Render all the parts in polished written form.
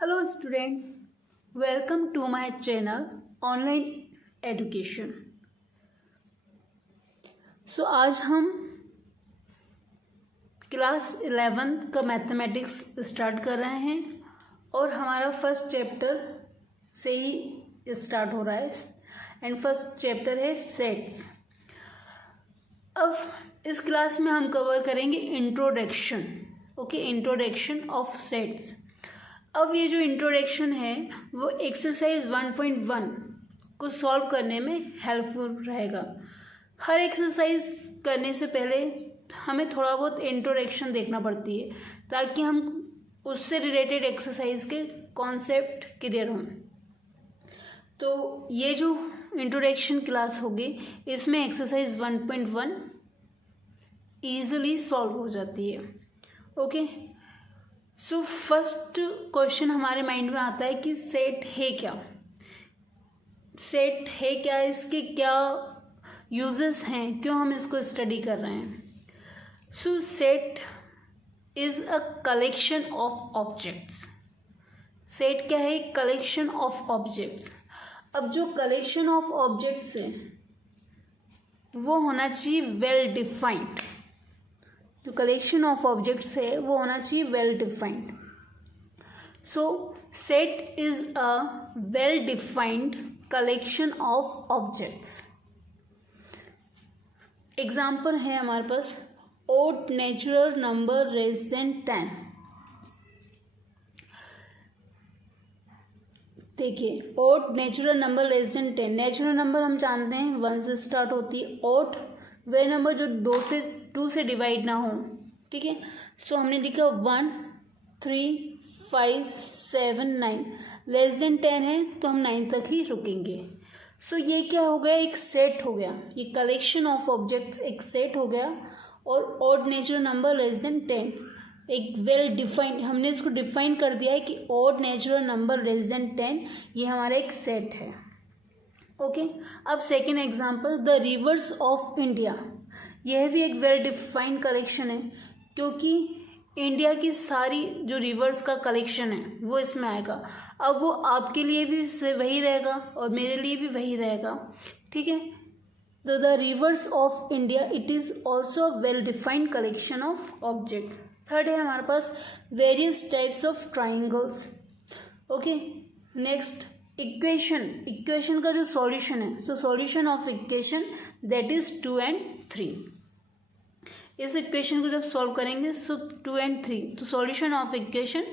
Hello students, welcome to my channel Online Education. So आज हम class 11th का mathematics start कर रहे हैं और हमारा फर्स्ट चैप्टर से ही स्टार्ट हो रहा है एंड फर्स्ट चैप्टर है सेट्स. अब इस क्लास में हम कवर करेंगे इंट्रोडक्शन. Introduction of sets. अब ये जो इंट्रोडक्शन है वो एक्सरसाइज 1.1 को सॉल्व करने में हेल्पफुल रहेगा. हर एक्सरसाइज करने से पहले हमें थोड़ा बहुत इंट्रोडक्शन देखना पड़ती है ताकि हम उससे रिलेटेड एक्सरसाइज के कॉन्सेप्ट क्लियर हों. तो ये जो इंट्रोडक्शन क्लास होगी इसमें एक्सरसाइज 1.1 ईजिली सॉल्व हो जाती है. ओके, सो फर्स्ट क्वेश्चन हमारे माइंड में आता है कि सेट है क्या. सेट है क्या, इसके क्या यूजेस हैं, क्यों हम इसको स्टडी कर रहे हैं. So set is a collection of objects. Set क्या है? Collection of objects. अब जो कलेक्शन ऑफ ऑब्जेक्ट्स है वो होना चाहिए वेल डिफाइंड. जो कलेक्शन ऑफ ऑब्जेक्ट्स है वो होना चाहिए well defined. So set is a well defined collection of objects. Example है हमारे पास odd natural number less than 10. देखिए, odd natural number less than 10. Natural number हम जानते हैं 1 से स्टार्ट होती है. ओड वे नंबर जो 2 से डिवाइड ना हो. ठीक है, सो हमने लिखा 1, 3, 5, 7, 9. लेस देन 10 है तो हम 9 तक ही रुकेंगे. सो ये क्या हो गया? एक सेट हो गया. ये कलेक्शन ऑफ ऑब्जेक्ट्स एक सेट हो गया. और odd natural number less than 10 एक वेल डिफाइंड, हमने इसको डिफाइन कर दिया है कि odd natural number less than 10 ये हमारा एक सेट है. ओके, अब second example the rivers of India. यह भी एक वेल डिफाइंड कलेक्शन है क्योंकि इंडिया की सारी जो रिवर्स का कलेक्शन है वो इसमें आएगा. अब वो आपके लिए भी वही रहेगा और मेरे लिए भी वही रहेगा. ठीक है, तो the rivers of India it is also well defined collection of object. Third है हमारे पास various types of triangles. Okay, next equation. Equation का जो सॉल्यूशन है, so solution of equation that is 2 and 3. इस इक्वेशन को जब सॉल्व करेंगे सो 2 and 3, तो solution of equation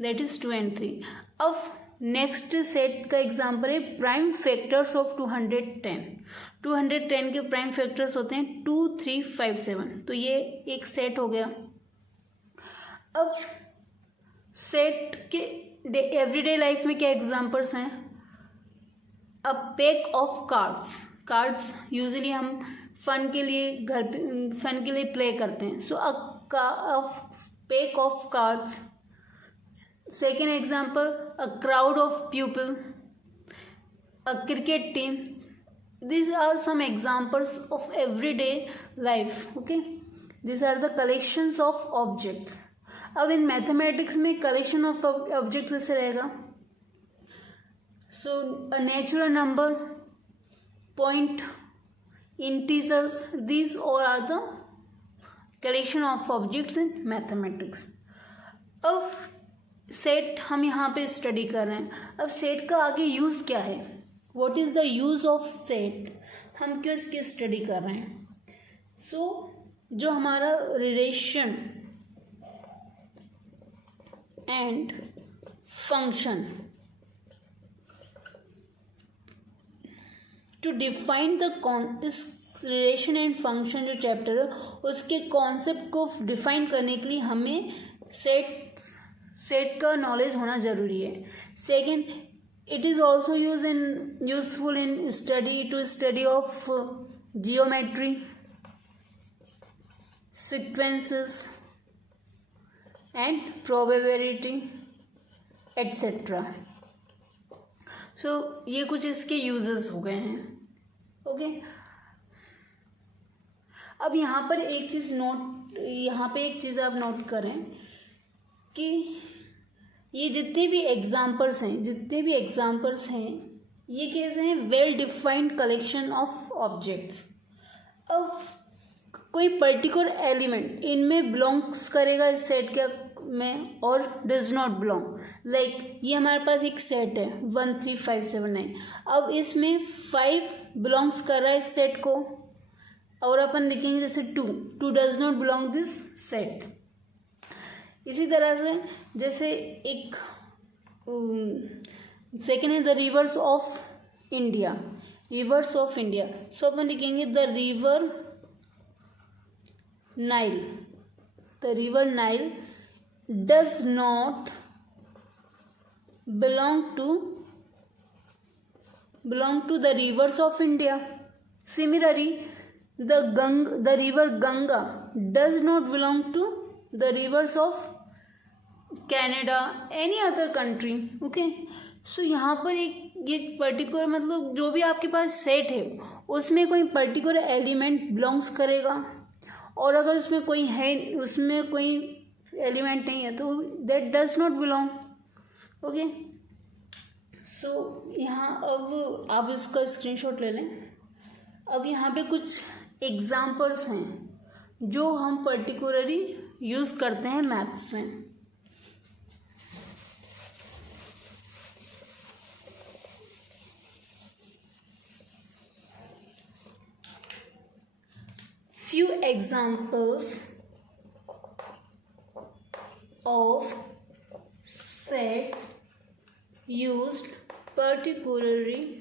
that is 2 and 3. अब नेक्स्ट सेट का एग्जांपल है प्राइम फैक्टर्स ऑफ 210. 210 के प्राइम फैक्टर्स होते हैं 2, 3, 5, 7. तो ये एक सेट हो गया. अब सेट के एवरीडे लाइफ में क्या एग्जांपल्स हैं? A pack of cards. Cards usually हम फन के लिए प्ले करते हैं. So a pack of cards. Second example a crowd of people, a cricket team. these are some examples of everyday life. Okay, these are the collections of objects. अब in mathematics में collection of objects ऐसे रहेगा. So a natural number, point, integers, these all are the collection of objects in mathematics. अब set हम यहाँ पे study कर रहे हैं. अब सेट का आगे यूज़ क्या है? What is the use of set? हम क्यों इसकी स्टडी कर रहे हैं? सो जो हमारा relation and function to define the इस रिलेशन एंड फंक्शन जो चैप्टर है उसके कॉन्सेप्ट को डिफाइन करने के लिए हमें सेट का नॉलेज होना ज़रूरी है. Second, it is also useful in study of geometry, sequences and probability etc. So ये कुछ इसके यूजेस हो गए हैं. ओके, अब यहाँ पर एक चीज़ आप नोट करें कि ये जितने भी एग्जाम्पल्स हैं ये कैसे हैं, well defined collection of objects. अब कोई पर्टिकुलर एलिमेंट इनमें बिलोंग्स करेगा इस सेट के में और डज नॉट बिलोंग। लाइक ये हमारे पास एक सेट है 1 3 5 7 9, अब इसमें 5 बिलोंग्स कर रहा है इस सेट को, और अपन लिखेंगे जैसे 2 does not belong this set. इसी तरह से जैसे एक सेकेंड है the rivers of India, so अपन लिखेंगे the river Nile does not belong to the rivers of India. Similarly the river Ganga does not belong to the rivers of Canada, any other country. Okay, so यहाँ पर एक ये particular मतलब जो भी आपके पास सेट है उसमें कोई पर्टिकुलर एलिमेंट बिलोंग्स करेगा, और अगर उसमें कोई एलिमेंट नहीं है तो that does not belong. Okay, so यहाँ अब आप इसका स्क्रीनशॉट ले लें। अब यहाँ पे कुछ एग्जाम्पल्स हैं जो हम पर्टिकुलरली यूज़ करते हैं मैथ्स में। Few examples of sets used particularly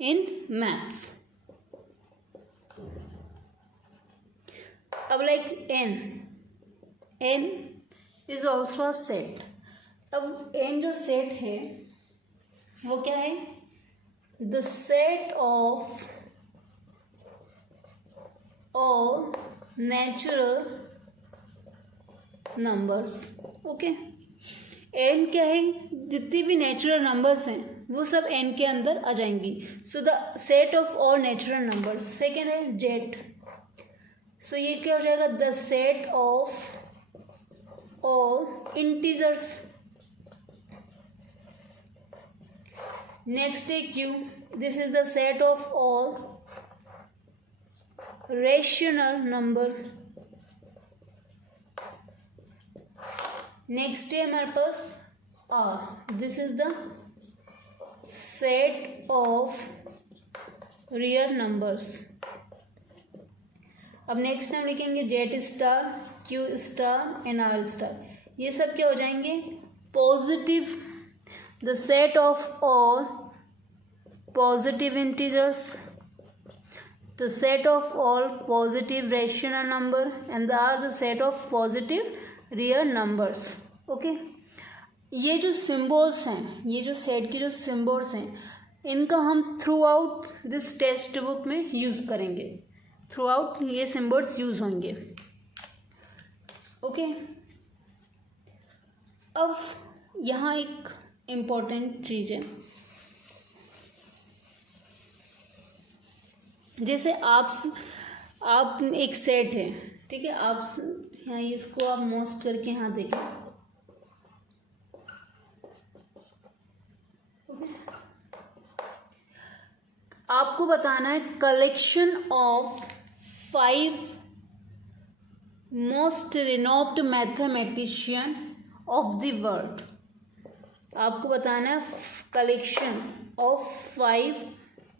in maths. अब like n is also a set। अब n जो सेट है वो क्या है, the set of all natural numbers। Okay, n क्या है, जितनी भी नेचुरल नंबर्स हैं वो सब n के अंदर आ जाएंगी। So the set of all natural numbers. Second है जेड, सो ये क्या हो जाएगा, the set of all integers. Next है Q, this is the set of all rational number. Next है हमारे पास R, this is the set of real numbers. अब नेक्स्ट हम लिखेंगे Z star, Q star and R star. ये सब क्या हो जाएंगे, positive, the set of all positive integers, the set of all positive rational number and are the set of positive real numbers. Okay, ये जो symbols हैं, ये जो सेट की जो सिम्बॉल्स हैं, इनका हम through out this text book में यूज़ करेंगे। थ्रू आउट ये सिम्बॉल्स यूज़ होंगे। ओके, अब यहाँ एक इम्पॉर्टेंट चीज़ है, जैसे आप एक सेट है, ठीक है, आप यहाँ इसको आप मोस्ट करके यहाँ देखें। आपको बताना है collection of 5 most रिनोव्ड mathematician of the world. आपको बताना है collection of 5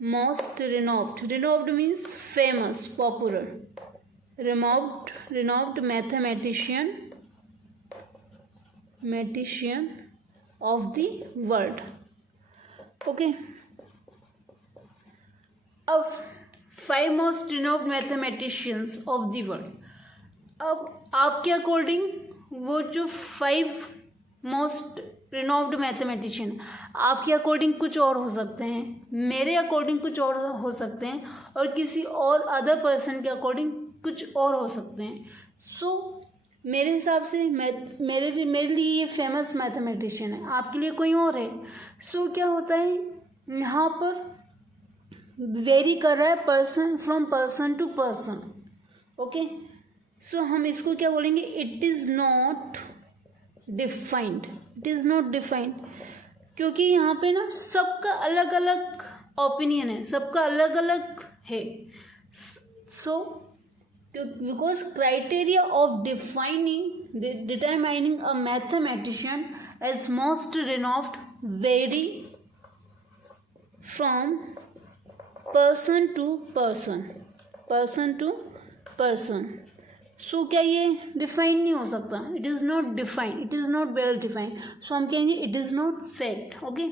most renowned means famous, popular, renowned mathematician of the world. Okay, अब 5 most renowned mathematicians of the world. अब आपके अकॉर्डिंग वो जो 5 मोस्ट रिनोव्ड मैथमेटिशियन, आपके अकॉर्डिंग कुछ और हो सकते हैं, मेरे अकॉर्डिंग कुछ और हो सकते हैं, और किसी और अदर पर्सन के अकॉर्डिंग कुछ और हो सकते हैं। सो मेरे हिसाब से मेरे लिए ये फेमस मैथमेटिशियन है, आपके लिए कोई और है। सो क्या होता है, यहाँ पर वेरी कर रहा है person from person to person. Okay, so हम इसको क्या बोलेंगे, it is not defined, it is not defined, क्योंकि यहाँ पे ना सबका अलग अलग ओपिनियन है, सबका अलग अलग है. So because criteria of determining a mathematician as most renowned vary from person to person, person to person. So क्या ये डिफाइन नहीं हो सकता, it is not defined, it is not well defined. So हम कहेंगे it is not set. Okay,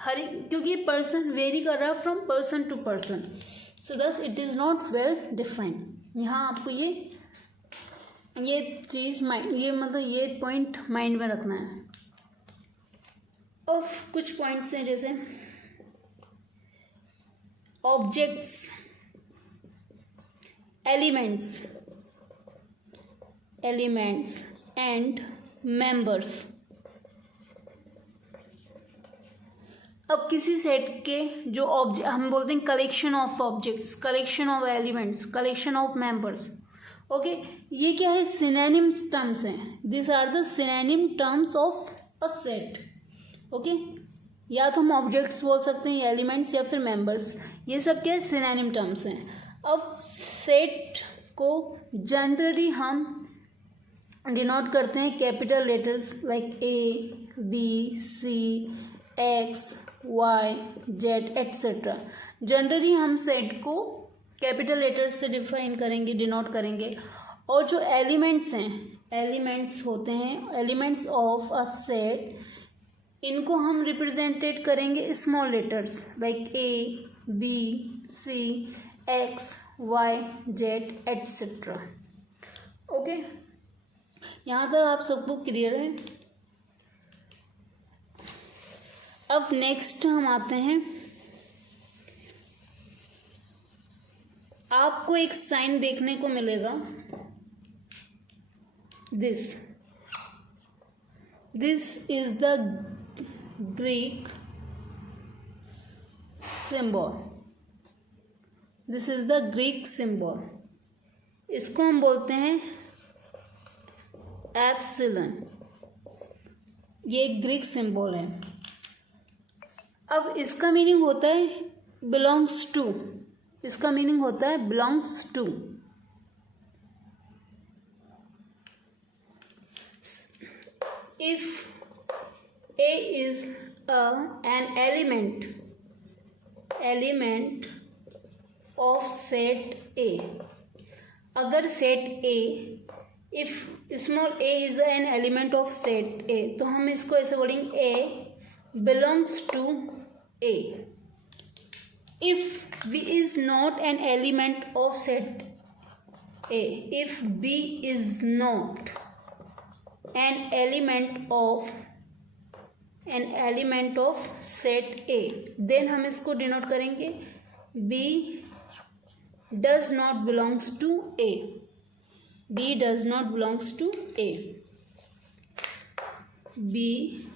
हर क्योंकि ये पर्सन वेरी कर रहा है from person to person. So thus it is not well defined. यहाँ आपको ये चीज़ माइंड, ये मतलब ये पॉइंट माइंड में रखना है. और कुछ पॉइंट्स हैं जैसे ऑब्जेक्ट्स, एलिमेंट्स एंड मेंबर्स. अब किसी सेट के जो ऑब्जेक्ट, हम बोलते हैं collection of objects, collection of elements, collection of members. Okay, ये क्या है, सिनोनिम टर्म्स हैं. This are the synonym terms of a set. Okay, या तो हम ऑब्जेक्ट्स बोल सकते हैं, एलिमेंट्स, या फिर मेंबर्स. ये सब क्या है, सिनोनिम टर्म्स हैं. अब सेट को जनरली हम डिनोट करते हैं कैपिटल लेटर्स लाइक ए, बी, सी, x, Y, Z etcetera. Generally हम सेट को कैपिटल लेटर्स से डिफाइन करेंगे, डिनोट करेंगे. और जो एलिमेंट्स हैं, एलिमेंट्स होते हैं, एलिमेंट्स ऑफ अ सेट, इनको हम रिप्रेजेंटेड करेंगे स्मॉल लेटर्स लाइक ए, बी, सी, x, Y, Z etcetera. Okay, यहाँ तक आप सबको क्लियर है. अब नेक्स्ट हम आते हैं, आपको एक साइन देखने को मिलेगा, this is the Greek symbol. This is the Greek symbol. इसको हम बोलते हैं एप्सिलॉन. ये एक ग्रीक सिंबल है. अब इसका मीनिंग होता है बिलोंग्स टू. इसका मीनिंग होता है belongs to. If A is an element of set A. अगर set A, if small A is an element of set A, तो हम इसको ऐसे बोलेंगे A belongs to A. If B is not an element of set A, if B is not an element of set A, then हम इसको denote करेंगे B does not belongs to A. B does not belongs to A. B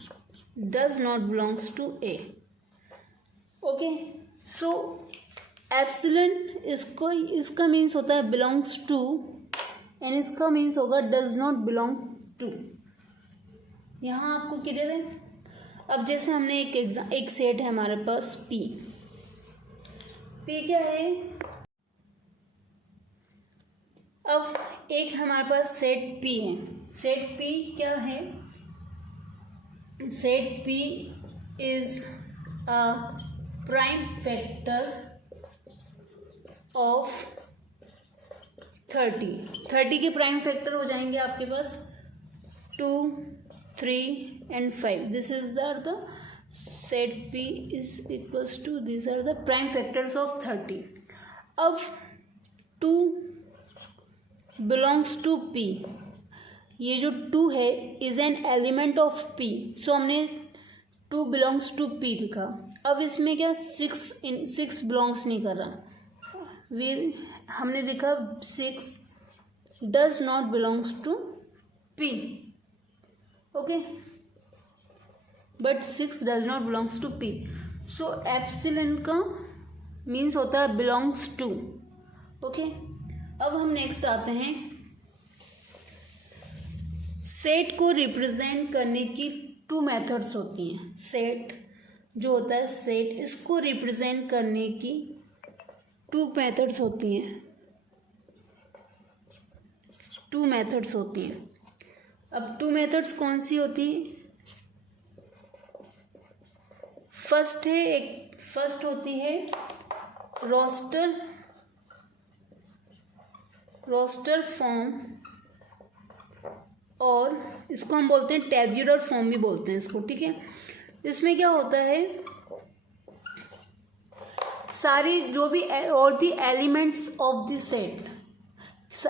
does not belongs to A. Okay. So epsilon इसका means होता है belongs to, and इसका means होगा does not belong to. यहाँ आपको clear है. अब जैसे हमने एक सेट है हमारे पास पी. पी क्या है, अब एक हमारे पास सेट पी है. सेट पी क्या है, set P is a prime factor of 30 के प्राइम फैक्टर हो जाएंगे आपके पास 2, 3 and 5. This is the set P is equals to, this are the prime factors of 30. अब 2 बिलोंग्स टू P. ये जो 2 है is an element of P. सो हमने 2 बिलोंग्स टू P लिखा. अब इसमें क्या 6 बिलोंग्स नहीं कर रहा. हमने लिखा 6 does not belongs to P. Okay, but 6 does not belongs to P. So epsilon का मीन्स होता है बिलोंग्स टू. ओके, अब हम नेक्स्ट आते हैं सेट को रिप्रेजेंट करने की टू मेथड्स होती हैं। सेट जो होता है सेट, इसको रिप्रेजेंट करने की टू मेथड्स होती हैं। टू मेथड्स होती हैं। अब टू मेथड्स कौन सी होती है? फर्स्ट होती है रोस्टर फॉर्म, और इसको हम बोलते हैं टेब्यूलर फॉर्म भी बोलते हैं इसको, ठीक है। इसमें क्या होता है, सारी जो भी और the elements of this set,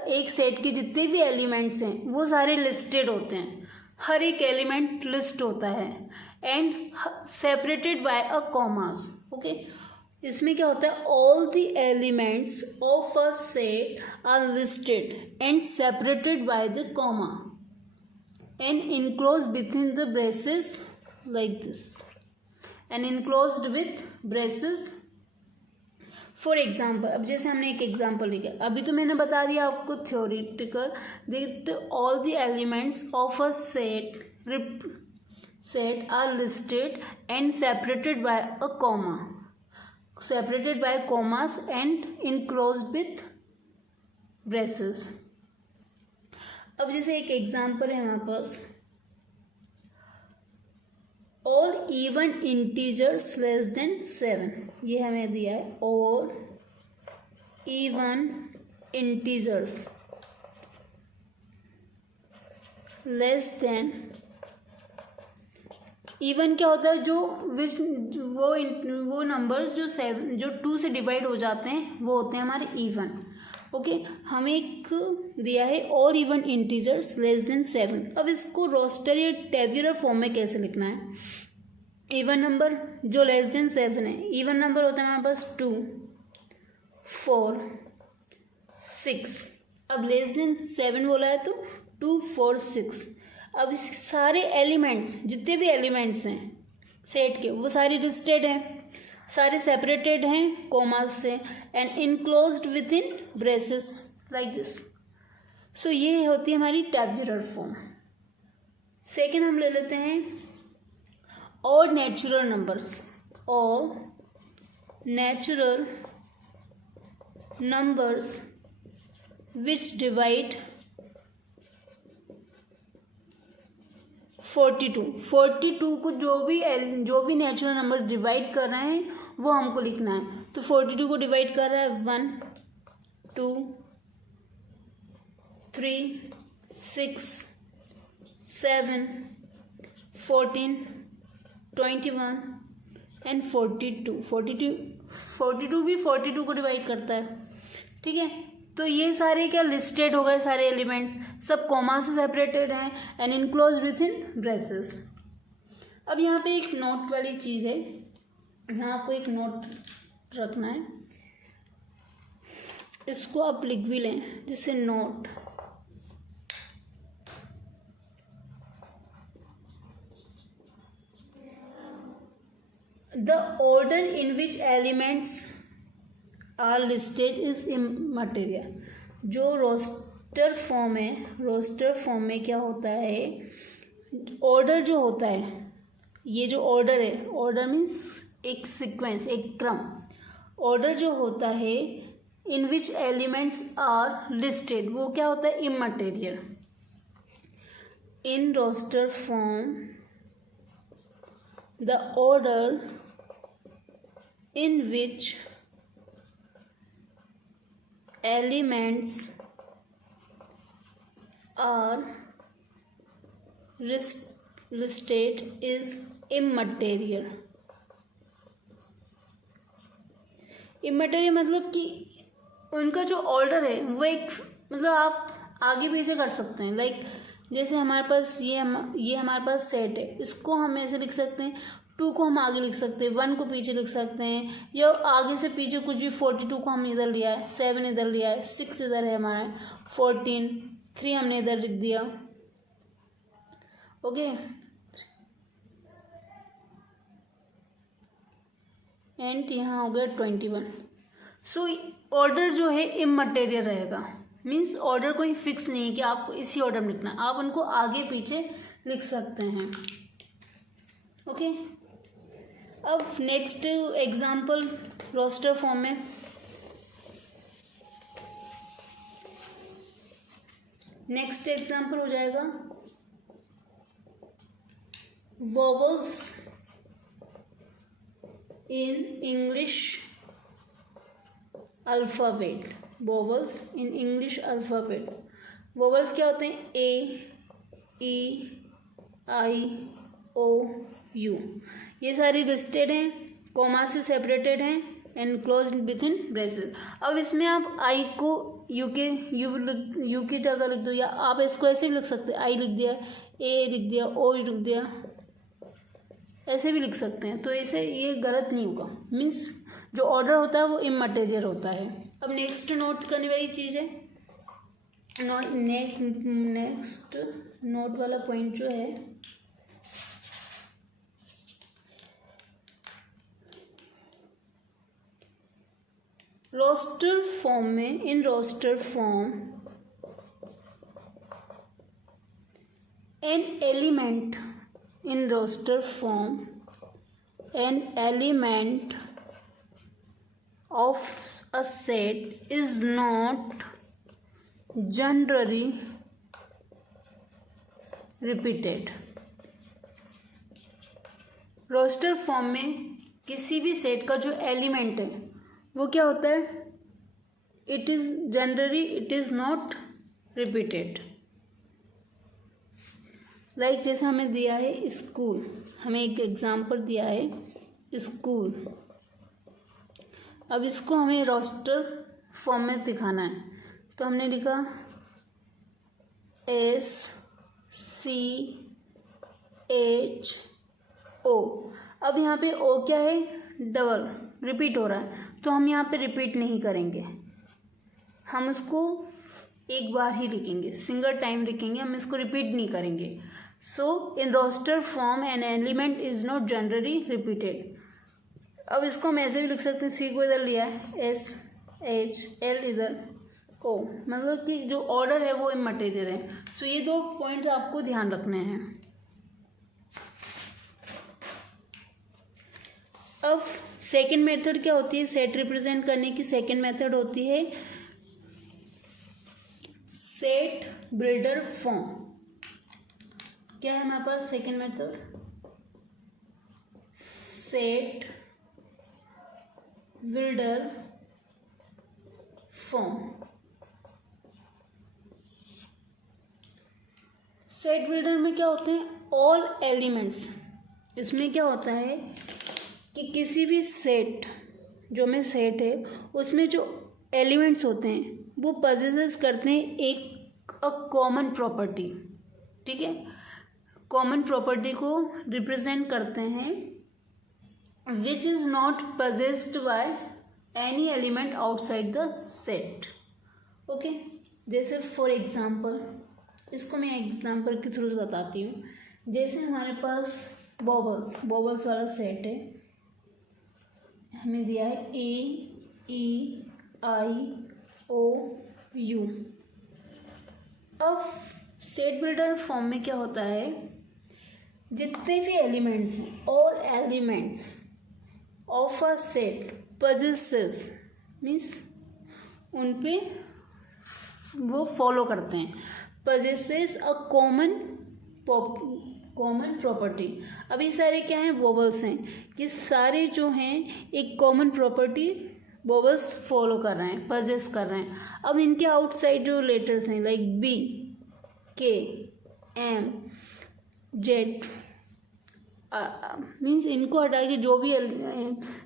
एक सेट के जितने भी एलिमेंट्स हैं वो सारे लिस्टेड होते हैं। हर एक एलिमेंट लिस्ट होता है and separated by a commas. Okay, इसमें क्या होता है, all the elements of a set are listed and separated by the comma and enclosed within the braces like this, and enclosed with braces. For example, अब जैसे हमने एक example लिखा, अभी तो मैंने बता दिया आपको theoretical, that all the elements of a set are listed and separated by a comma, separated by commas and enclosed with braces. अब जैसे एक एग्जाम्पल है हमारे पास, all even integers less than 7, ये हमें दिया है। All even integers less than, even क्या होता है, जो वो नंबर्स जो 2 से डिवाइड हो जाते हैं वो होते हैं हमारे इवन। ओके, हमें एक दिया है all even integers less than 7। अब इसको रोस्टर या टेब्यूलर फॉर्म में कैसे लिखना है? इवन नंबर जो लेस देन 7 है, इवन नंबर होता है हमारे पास 2, 4, 6। अब लेस देन 7 बोला है तो 2, 4, 6। अब इस सारे एलिमेंट्स, जितने भी एलिमेंट्स हैं सेट के, वो सारे लिस्टेड हैं, सारे सेपरेटेड हैं कॉमास से and enclosed within braces like this. So ये होती है हमारी टैब्यूलर फॉर्म। सेकेंड हम ले लेते हैं और नेचुरल नंबर्स, और नेचुरल नंबर्स विच डिवाइड 42 को जो भी नेचुरल नंबर डिवाइड कर रहे हैं वो हमको लिखना है। तो 42 को डिवाइड कर रहा है 1, 2, 3, 6, 7, 14, 21 एंड 42। 42 भी 42 को डिवाइड करता है, ठीक है। तो ये सारे क्या लिस्टेड हो गए, सारे एलिमेंट सब कॉमा से सेपरेटेड हैं and enclose with in braces. अब यहाँ पे एक नोट वाली चीज़ है, यहाँ आपको एक नोट रखना है, इसको आप लिख भी लें, जिससे note the order in which elements are listed is immaterial. जो रोस्टर फॉर्म है, रोस्टर फॉर्म में क्या होता है, ऑर्डर जो होता है, ये जो ऑर्डर है, ऑर्डर मीन्स एक सीक्वेंस, एक क्रम। ऑर्डर जो होता है in which elements are listed, वो क्या होता है, immaterial. In roster form the order in which elements are listed is immaterial। Immaterial मतलब कि उनका जो ऑर्डर है वो एक, मतलब आप आगे पीछे कर सकते हैं। लाइक जैसे हमारे पास ये हमारे पास सेट है, इसको हम ऐसे लिख सकते हैं, 2 को हम आगे लिख सकते हैं, 1 को पीछे लिख सकते हैं, या आगे से पीछे कुछ भी। 42 को हम इधर लिया है, 7 इधर लिया है, 6 इधर है हमारा, 14, 3 हमने इधर लिख दिया। ओके, एंड यहाँ हो गया 21। सो ऑर्डर जो है इमटेरियल रहेगा, मीन्स ऑर्डर कोई फिक्स नहीं है कि आपको इसी ऑर्डर में लिखना है, आप उनको आगे पीछे लिख सकते हैं। ओके, अब नेक्स्ट एग्जाम्पल रोस्टर फॉर्म में, नेक्स्ट एग्जाम्पल हो जाएगा vowels in English alphabet. Vowels in English alphabet. Vowels क्या होते हैं? ए, ई, आई, ओ, यू। ये सारी लिस्टेड हैं, कॉमा से सेपरेटेड हैं and close with in braces. अब इसमें आप आई को यू की जगह लिख दो, या आप इसको ऐसे भी लिख सकते हैं, आई लिख दिया, ए लिख दिया, ओ लिख दिया, ऐसे भी लिख सकते हैं। तो ऐसे ये गलत नहीं होगा, मीन्स जो ऑर्डर होता है वो इमटेरियल होता है। अब नेक्स्ट नोट करने वाली चीज़ है, नेक्स्ट नोट वाला पॉइंट जो है, रोस्टर फॉर्म में, in roster form an element, in roster form an element of a set is not generally repeated। Roster form में किसी भी सेट का जो एलिमेंट है वो क्या होता है? It is generally, it is not repeated. Like जैसे हमें दिया है स्कूल, हमें एक एग्जांपल दिया है स्कूल। अब इसको हमें रोस्टर फॉर्म में दिखाना है, तो हमने लिखा S C H O। अब यहाँ पे O क्या है? डबल, रिपीट हो रहा है, तो हम यहाँ पे रिपीट नहीं करेंगे, हम उसको एक बार ही लिखेंगे, सिंगल टाइम लिखेंगे, हम इसको रिपीट नहीं करेंगे। So in roster form an element is not generally repeated. अब इसको हम ऐसे भी लिख सकते हैं, सी को इधर लिया है, S H L इधर O, मतलब कि जो ऑर्डर है वो इमटेरियल है। सो ये दो पॉइंट आपको ध्यान रखने हैं। अब सेकंड मेथड क्या होती है सेट रिप्रेजेंट करने की? सेकंड मेथड होती है सेट बिल्डर फॉर्म। क्या है हमारे पास second method? Set builder form. Set builder में क्या होते हैं? All elements. इसमें क्या होता है कि किसी भी सेट, जो में सेट है उसमें जो एलिमेंट्स होते हैं वो पजेसेस करते हैं एक कॉमन प्रॉपर्टी। ठीक है, कॉमन प्रॉपर्टी को रिप्रेजेंट करते हैं which is not possessed by any element outside the set। Okay, जैसे फॉर एग्जांपल, इसको मैं एग्जांपल के थ्रू बताती हूँ। जैसे हमारे पास बॉबल्स वाला सेट है, हमें दिया है A E I O U। अब सेट बिल्डर फॉर्म में क्या होता है, जितने भी एलिमेंट्स हैं, और elements of a set possesses means उन पे वो फॉलो करते हैं, possesses अ कॉमन प्रॉपर्टी। अब ये सारे क्या हैं? वोवल्स हैं। ये सारे जो हैं एक कॉमन प्रॉपर्टी वोवल्स फॉलो कर रहे हैं, possess कर रहे हैं। अब इनके आउटसाइड जो लेटर्स हैं like B K M Z means इनको हटा के जो भी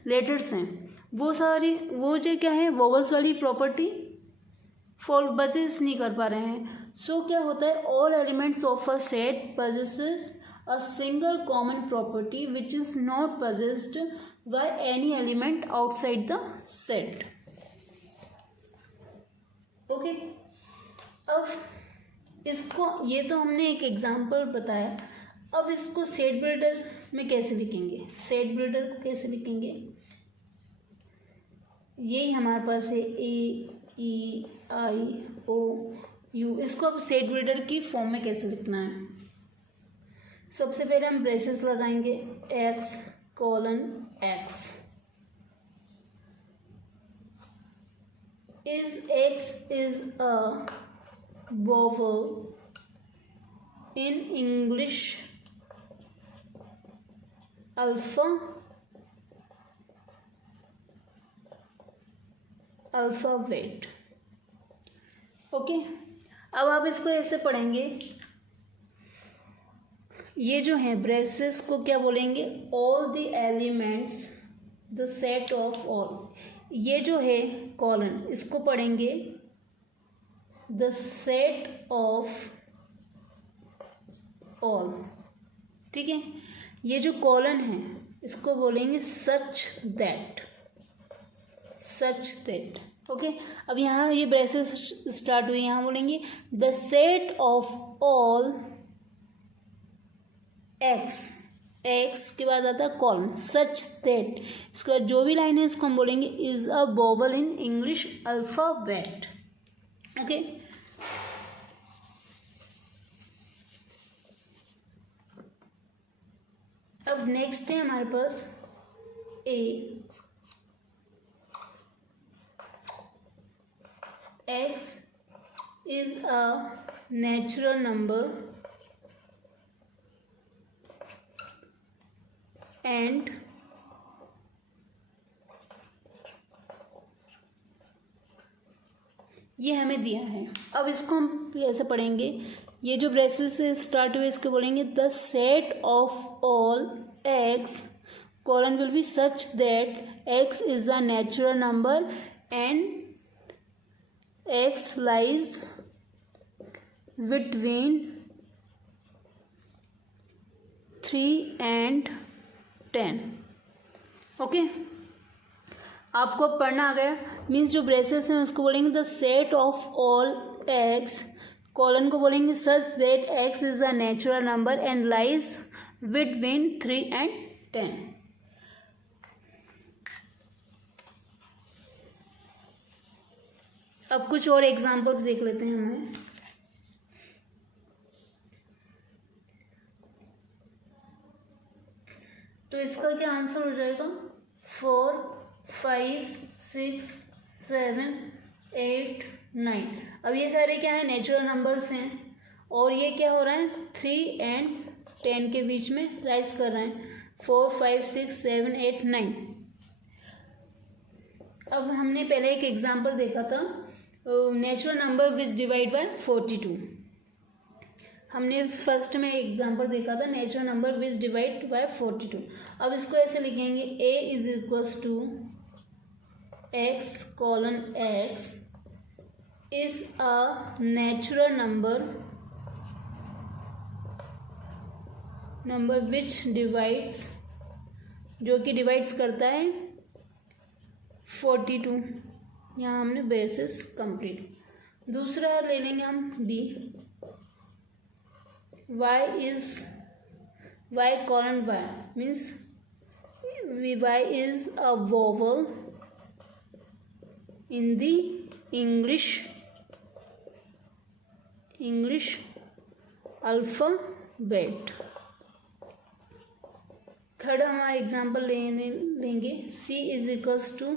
लेटर्स हैं वो सारी, वो जो क्या है वोवल्स वाली प्रॉपर्टी पजेस नहीं कर पा रहे हैं। सो क्या होता है? All elements of a set possesses a single common property which is not possessed by any element outside the set. Okay, अब इसको, ये तो हमने एक एग्जांपल बताया। अब इसको सेट बिल्डर में कैसे लिखेंगे? सेट बिल्डर को कैसे लिखेंगे? यही हमारे पास है A E I OU, इसको अब सेट बिल्डर की फॉर्म में कैसे लिखना है? सबसे पहले हम ब्रेसेस लगाएंगे x colon x is a vowel in English alphabet. Okay, अब आप इसको ऐसे पढ़ेंगे, ये जो है ब्रेसेस को क्या बोलेंगे? All the elements the set of all. ये जो है कॉलन, इसको पढ़ेंगे द सेट ऑफ ऑल। ठीक है, ये जो कॉलन है इसको बोलेंगे सच दैट। ओके, अब यहाँ ये ब्रेसेस स्टार्ट हुई, यहाँ बोलेंगे the set of all x के बाद आता है कॉलन सच दैट। इसके बाद जो भी लाइन है इसको हम बोलेंगे is a vowel in English alphabet. Okay, अब नेक्स्ट है हमारे पास ए। X is a natural number and ये हमें दिया है। अब इसको हम ऐसे पढ़ेंगे, ये जो ब्रेसेस से स्टार्ट हुए इसको बोलेंगे the set of all x colon will be such that x is a natural number and x lies between 3 and 10। Okay, आपको पढ़ना आ गया। मीन्स जो ब्रेसेस हैं उसको बोलेंगे the set of all x, colon को बोलेंगे such that x is a natural number and lies between 3 and 10। अब कुछ और एग्जांपल्स देख लेते हैं हमें। तो इसका क्या आंसर हो जाएगा? 4 5 6 7 8 9। अब ये सारे क्या है? नेचुरल नंबर्स हैं और ये क्या हो रहा है? 3 and 10 के बीच में राइज कर रहे हैं। 4 5 6 7 8 9। अब हमने पहले एक एग्जांपल देखा था natural number which divide by 42। हमने फर्स्ट में एग्जांपल देखा था natural number which divide by 42। अब इसको ऐसे लिखेंगे a is equals to x colon x is a natural number which divides, जो कि डिवाइड्स करता है 42। यहाँ हमने बेसिस कंप्लीट। दूसरा ले लेंगे हम b, y colon y means y is a vowel in the English alphabet. Third हमारा एग्जांपल लेंगे c is equals to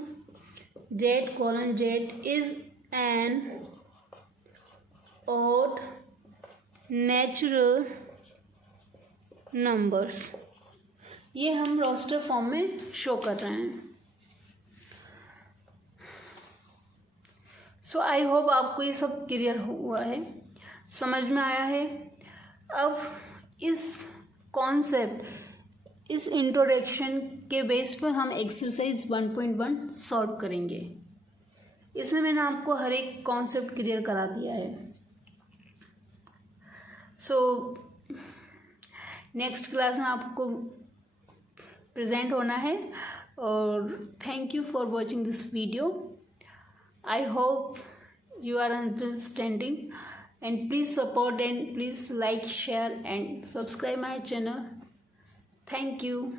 z colon z is an odd natural numbers. ये हम रोस्टर फॉर्म में शो कर रहे हैं। सो आई होप आपको ये सब क्लियर हुआ है, समझ में आया है। अब इस कॉन्सेप्ट, इस इंट्रोडक्शन के बेस पर हम एक्सरसाइज 1.1 सॉल्व करेंगे। इसमें मैंने आपको हर एक कॉन्सेप्ट क्लियर करा दिया है। सो नेक्स्ट क्लास में आपको प्रेजेंट होना है और thank you for watching this video. I hope you are understanding and please support and please like, share and subscribe my channel. Thank you.